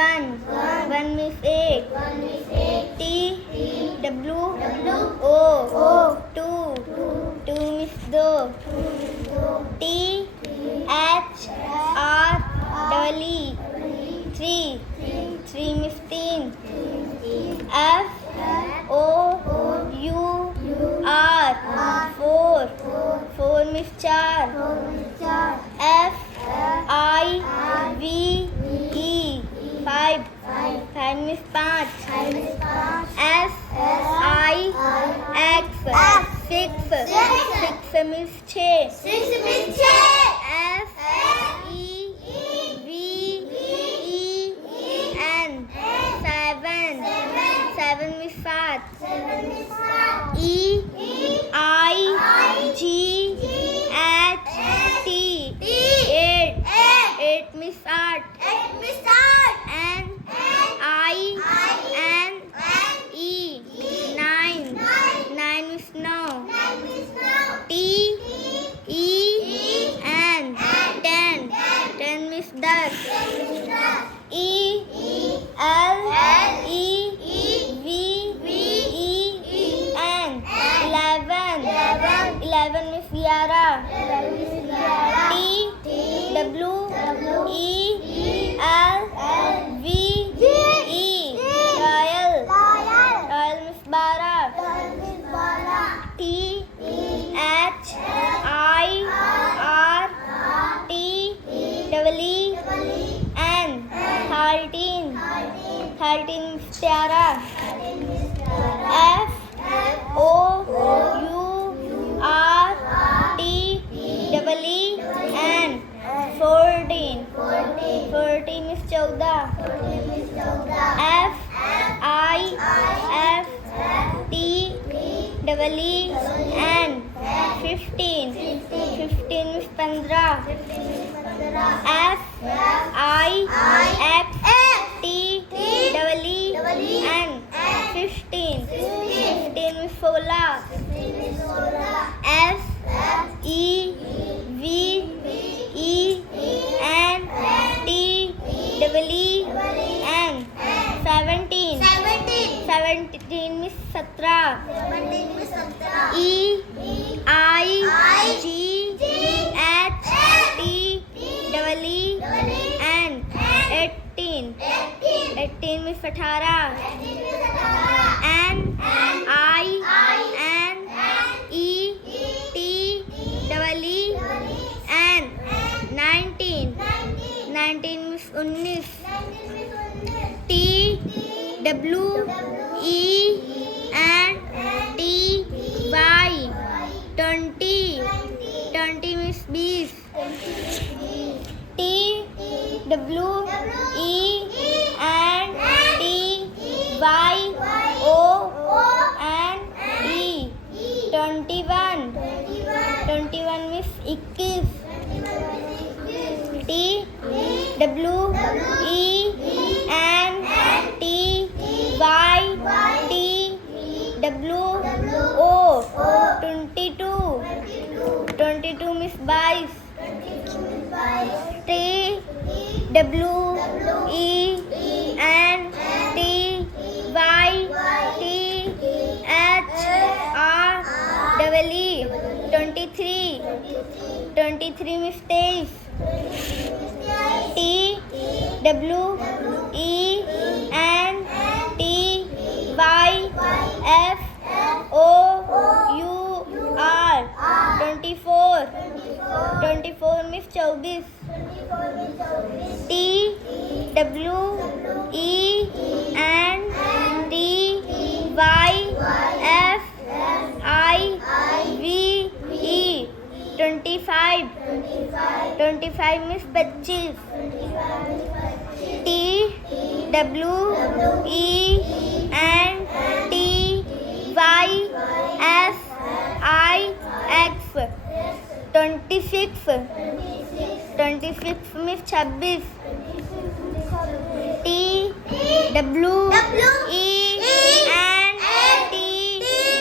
one. One means egg. T W O. Two. Two means do. T H R E. Three. Three means teen. F O U R. Four. Four means char. F I V E. Five. Five means पाँच. S I X. Six. Six means छः. S E V E N. Seven. Seven means सात. E I G H T. Eight. Eight means आठ. N I N E. Nine. Nine means now. T E N. Ten. Ten means दस. E L E V E N. 11. 11 means 11. T W E L V E. Royal. Royal means 12. T H I R T E N. 13. 13 means 13. F O U R T E N. 14. 14 means 14. F I F T E N. 15. 15 means 15. F I X T E N. 15. 15 means 16. S E V E N T E N. 17. 17 means 17. E I G H T E N. 18. 18 means 18. N I N E T E N. 19. 19 means 19. T W E N T Y. 20. 20 means 20. T W E N T Y O N E. 21. 21 means 21. T W E N T Y T W O. 22. 22 means 22. T W E N T Y T H R E. 23. 23 means 23. T W E N T Y F O U R. 24. 24 means 24. T W E N T Y F I V E. 25. 25 means 25. T W E N T Y S I X. 26. 26 means 26. T W E N T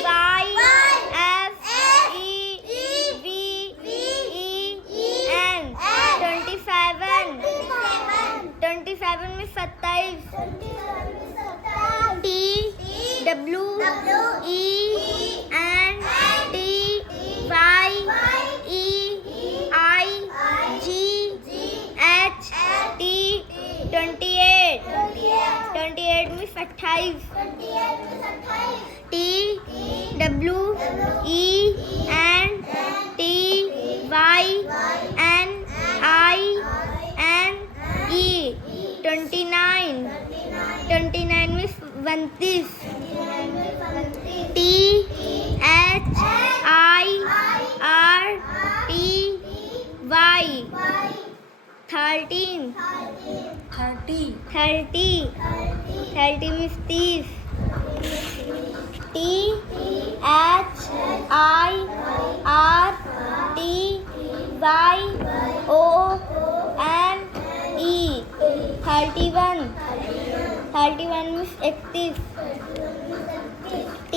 Y S E V E N. 27. 27 में 27, T W E N T Y E I G H T 28 में 28, T W E N T Y N I N E 29 में 32, T H I R T Y 13 में 30, T H I R T Y O N E 31 में 31, T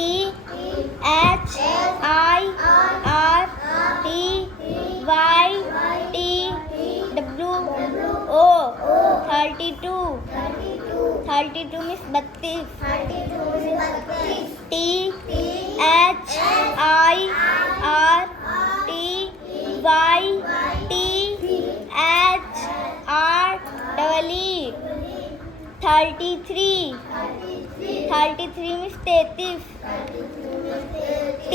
H I R T Y T W O 32 में 32, T H I R T Y T H R E 33 में 33, T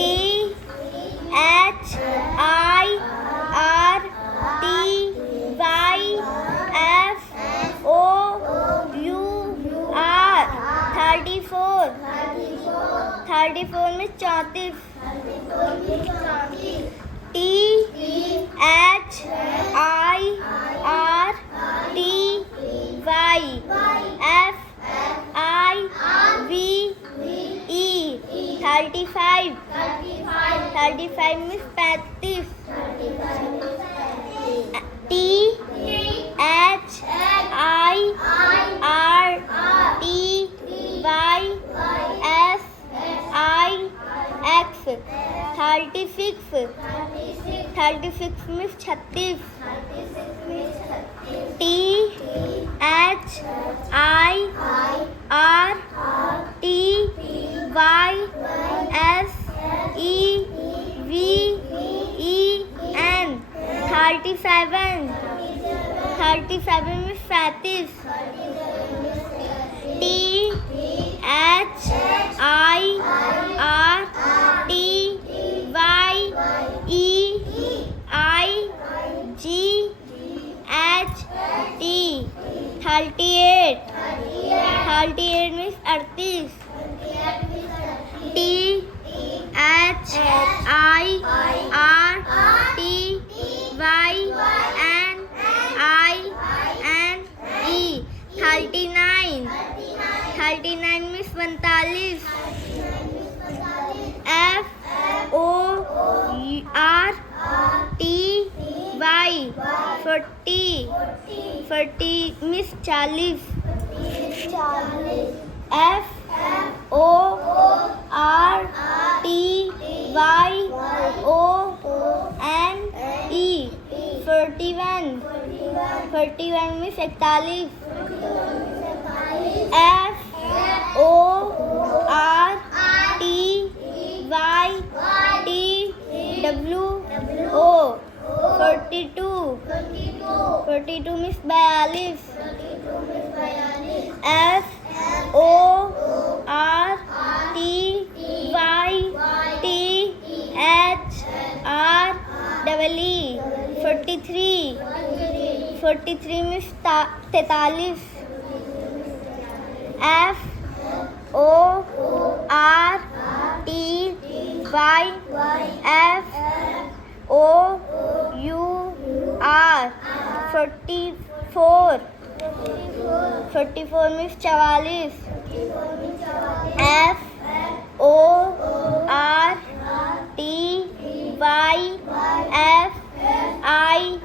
H I R T Y F O U R 34 में 34, T H I R T Y F I V E 35 में 35, T H I R T Y S I X 36 में 36, T H I R T Y S E V E N 37 में 37, T H I R T Y E I G H T 38 में 38, T H I R T Y N I N E 39 में 47, F O R T Y 40 में 40, F O R T Y O N E 41 में 41, F O R T Y T W O 42 में 42, F O R T Y T H R E 43 में 43, F O R T Y F O U R 44 में 44, F O R T Y F I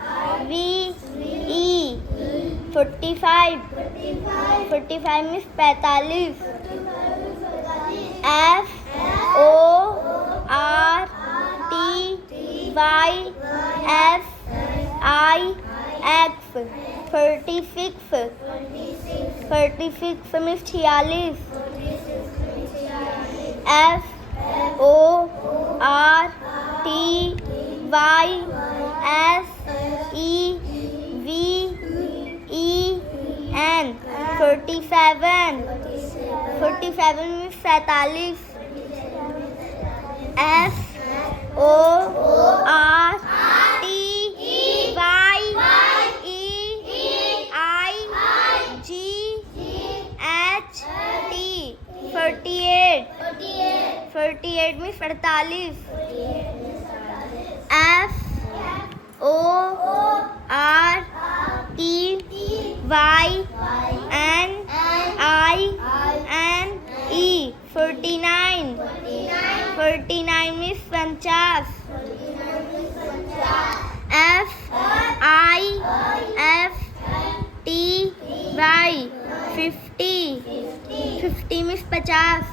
V E 45 में 45, F O R T Y F I X 46 में 46 F O R T Y S E V E N 47 में 47 F O R T Y E I G H T 48 में 48 F O R T Y N I N E 49 में 50 F I F T Y 50 में 50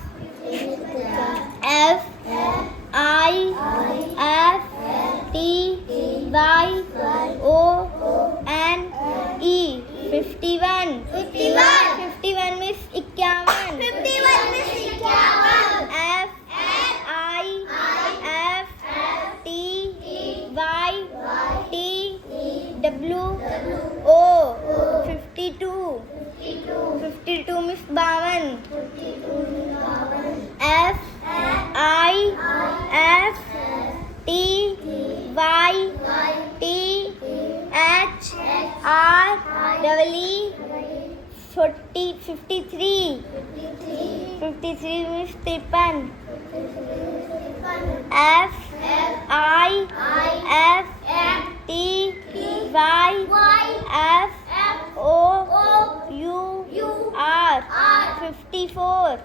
F I F T Y O N E 51 में 51 F I F T Y T W O 52 में 52 F I F T Y T H R E 53 में 53 F I F T Y F O U R 54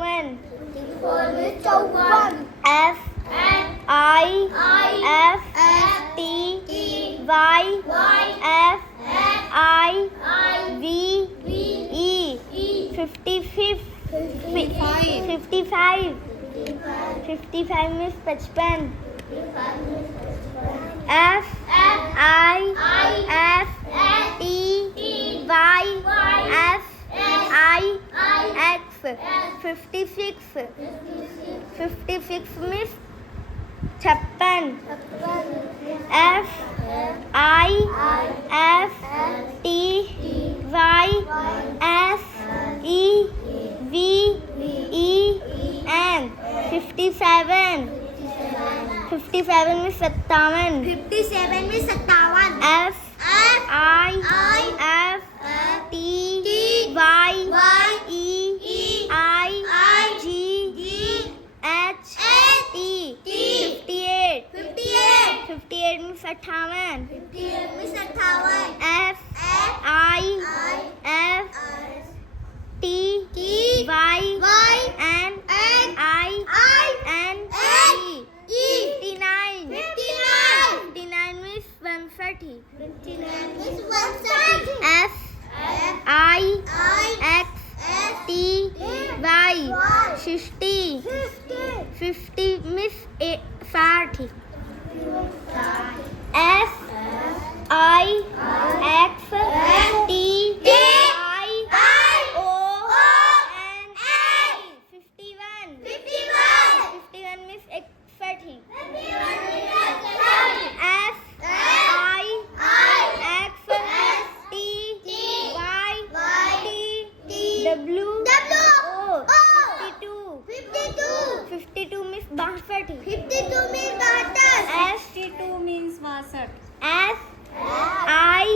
में 54 F I F T Y F I V E 55 में 55 F I F T Y F I X 56 में 56 F I F T Y F E V E N 57 में 57 F I F T Y E I G H T 58 में 58 F I F T Y N I N E 59 में 62 F I X T Y 50 में 60 F I X T Y O N 51 में 61 F I X T Y T W O 52 में 62 52 means 62. F I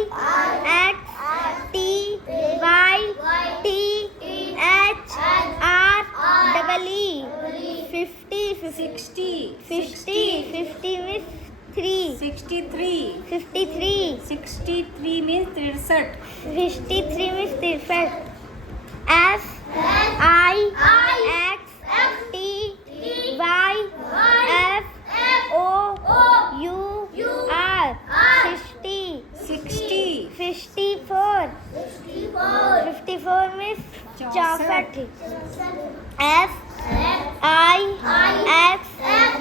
X T Y T H R E 50 में 3 53 means 63. में 63 F I X T Y F O U R 54 में 64 F I X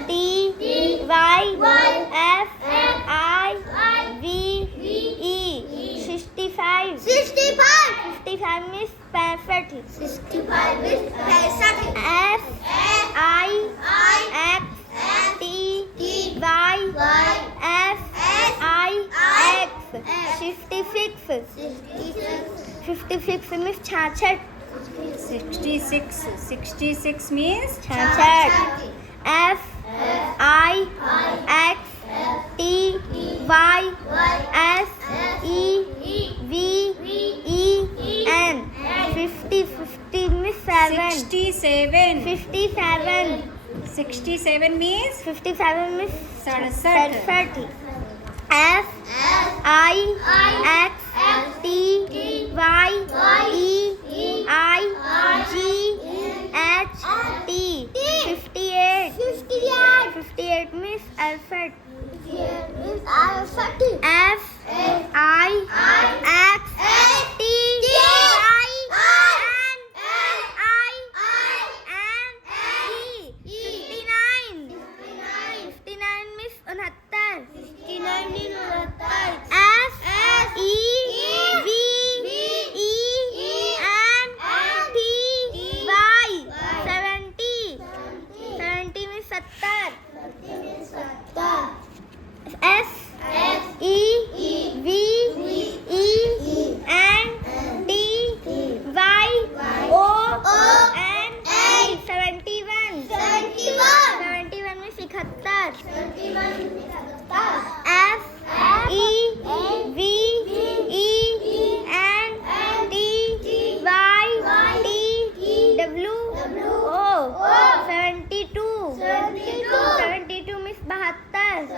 T Y F I V 65 means 65. 65 means 65. F I X T Y F I X 56. 56 means 66. 66 means 66. F I X T Y S E V E N 50 means 7. 67. 57. 67 means 57 means 67. 30. F I X T Y E I G H T 58. 58 means alphabet. F I X T Y N I N T 59. 59 means 69. F E V E N T Y 70. 70 means 70. S E V E N T Y O N E 71. 71 means 71. F E V E N T Y T W O 72. 72 means 72.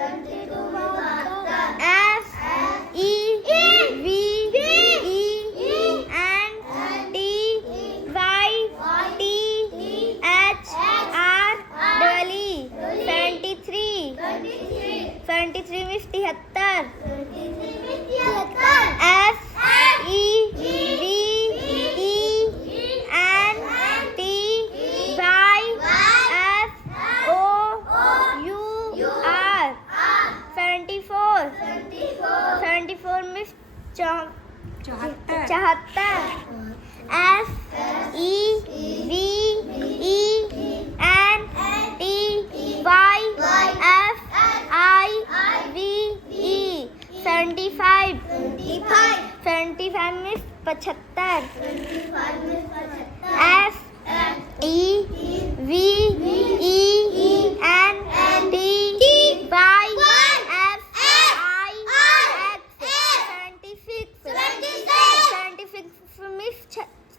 F E V E N T Y T H R E 73. 73 means 73. F E V E N T Y F O U R 74. 74 means 74. F E V E N T Y F I V E 75. 75 means 75. F E V E N T Y F I X 76. 76 means 76.